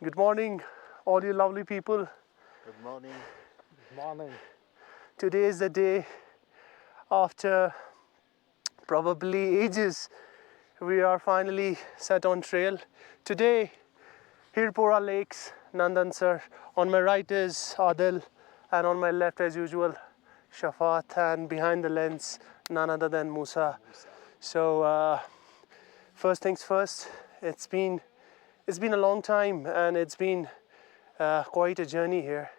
Good morning, all you lovely people. Good morning. Good morning. Today is the day after probably ages. We are finally set on trail. Today, Pir Panjal Lakes, Nandan Sar. On my right is Adil, and on my left, as usual, Shafat, and behind the lens, none other than Musa. So, first things first. It's been a long time, and it's been quite a journey here.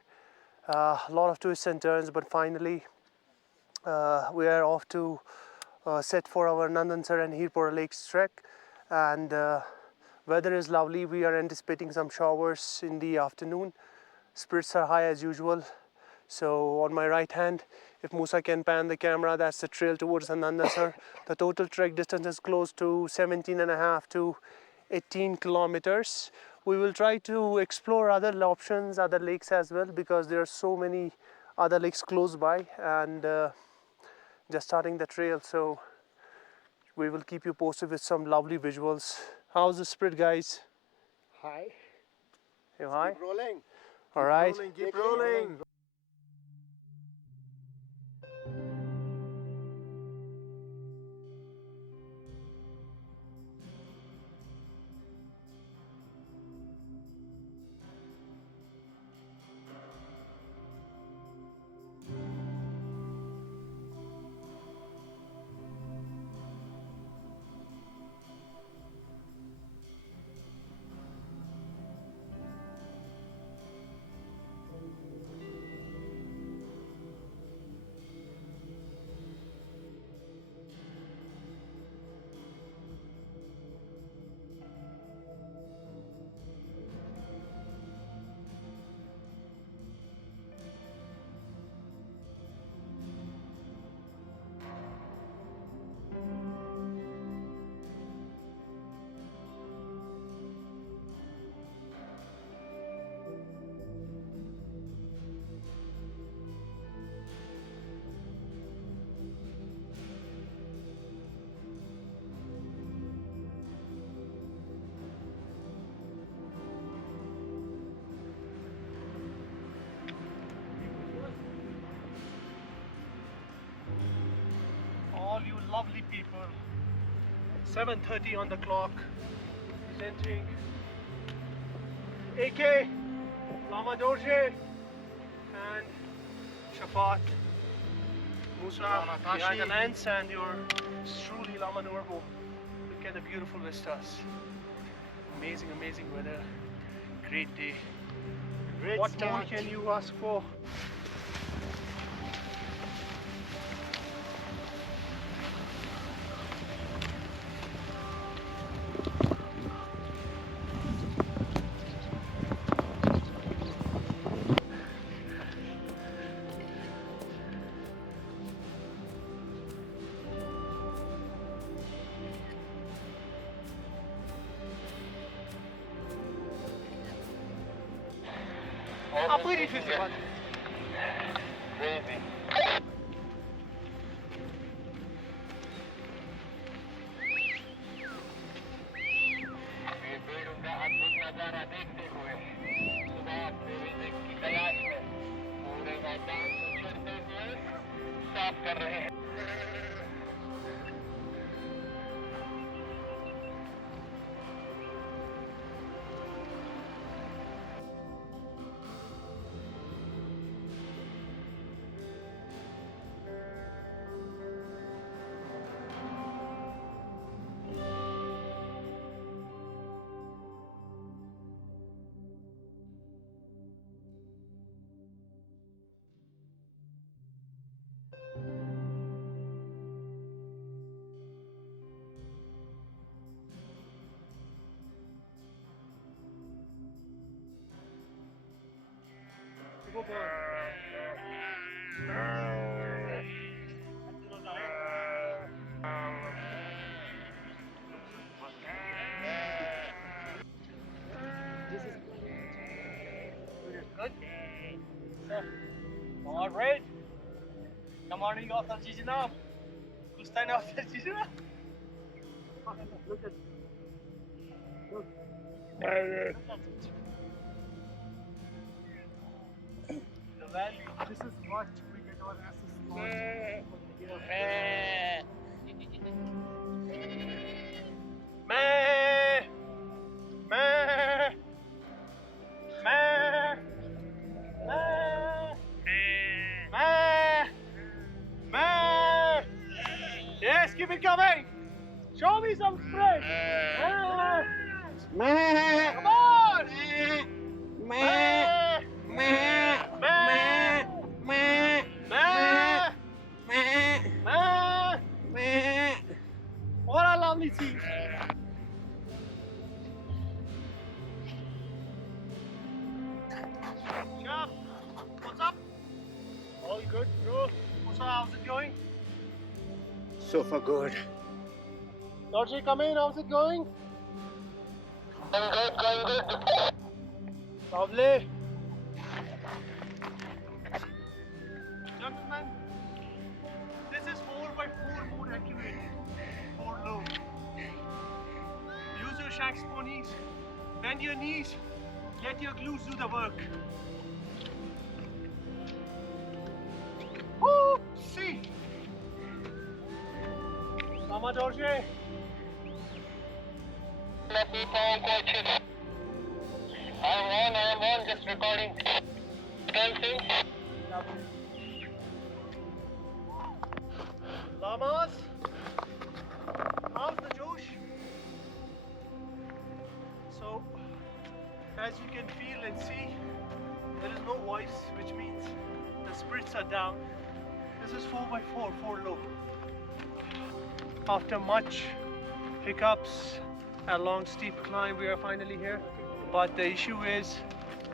A lot of twists and turns, but finally we are off to set for our Nandan Sar and Pir Panjal Lakes trek, and weather is lovely. We are anticipating some showers in the afternoon. Spirits are high as usual. So on my right hand, if Musa can pan the camera, that's the trail towards the Nandan Sar. The total trek distance is close to 17.5 to 18 kilometers. We will try to explore other options, other lakes as well, because there are so many other lakes close by, and just starting the trail. So we will keep you posted with some lovely visuals. How's the spirit, guys? Hi. Hey, hi. Keep rolling. All right. Rolling, keep rolling. All you lovely people. 7:30 on the clock. Centering. AK, Lama Dorje, and Shafat, Musa behind the lens, and your truly Lama Norbo. Look at the beautiful vistas. Amazing, amazing weather. Great day. Great What start. more can you ask for? Apa ini festival? Wheezy. ये पेड़ों का अद्भुत नजारा देखते हुए सुबह tourism की तलाश में पूरे मैदान को चढ़ते हुए साफ कर रहे हैं. This is good. All right. Come on, you got Gijina. Kustan after Gijina. Look at. Look. valley. This is what we get our asses on. Meh. Meh. Meh. Meh. Meh. Meh. Yes, keep it coming. Show me some spray. Meh. Come on. Meh. Meh. Meh. Meh. Meh. What a lovely scene. Chap, what's up? All good, bro. What's up? How's it going? So far good. Dorje, come in. How's it going? Going good. Lovely. Gentlemen, this is 4x4 mode activated. 4 low. Use your shanks ponies. Bend your knees. Let your glutes do the work. Woo! See. Mama Dorje. Let me talk watch it. I'm on, just recording. Dancing. Lamas. How's the Josh? So, as you can feel and see, there is no voice, which means the spirits are down. This is 4x4, 4 low. After much hiccups, a long steep climb, we are finally here. But the issue is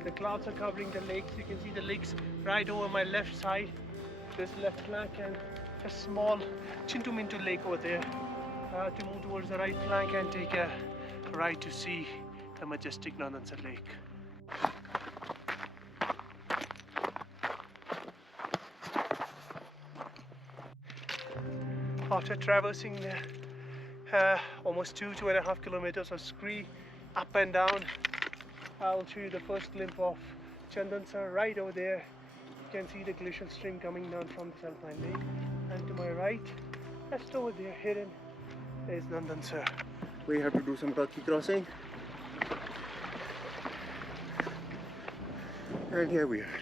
the clouds are covering the lakes. You can see the lakes right over my left side. This left flank and a small Chintu Mintu lake over there. To move towards the right flank and take a right to see the majestic Nandan Sar Lake. After traversing almost 2.5 kilometers of Scree up and down, I'll show you the first glimpse of Nandan Sar right over there. You can see the glacial stream coming down from the Alpine Lake, and to my right, just over there hidden, is Nandan Sar. We have to do some rocky crossing, and here we are.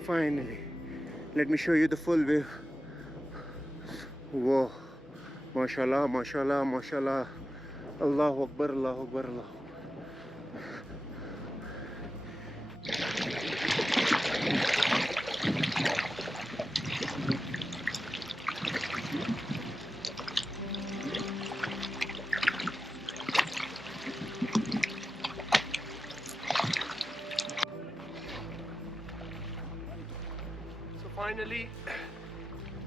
Finally, let me show you the full view. Whoa, mashallah, mashallah, mashallah. Allahu Akbar, Allahu Akbar, Allahu Akbar. So finally,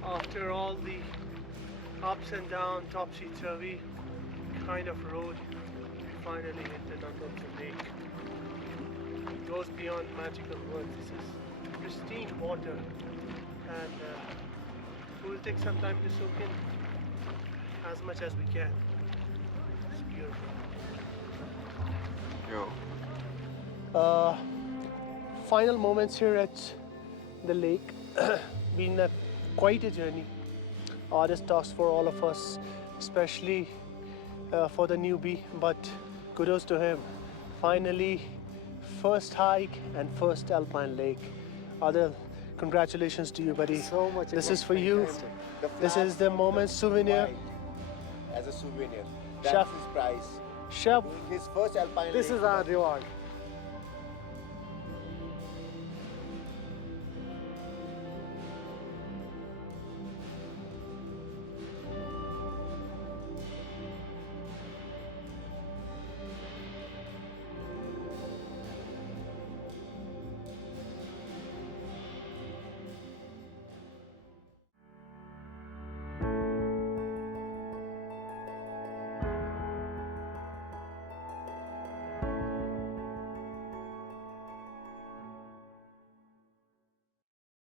after all the ups and downs, topsy-turvy kind of road, we finally hit the Nandan Sar Lake. It goes beyond magical words. This is pristine water, and we'll take some time to soak in as much as we can. It's beautiful. Final moments here at the lake. Been quite a journey. Hardest task for all of us, especially for the newbie, but kudos to him. Finally, first hike and first alpine lake. Adil, congratulations to you, buddy. So much. This is for you. This is the moment souvenir. As a souvenir. That's Chef. his prize. Shep, His first alpine This lake. is our reward.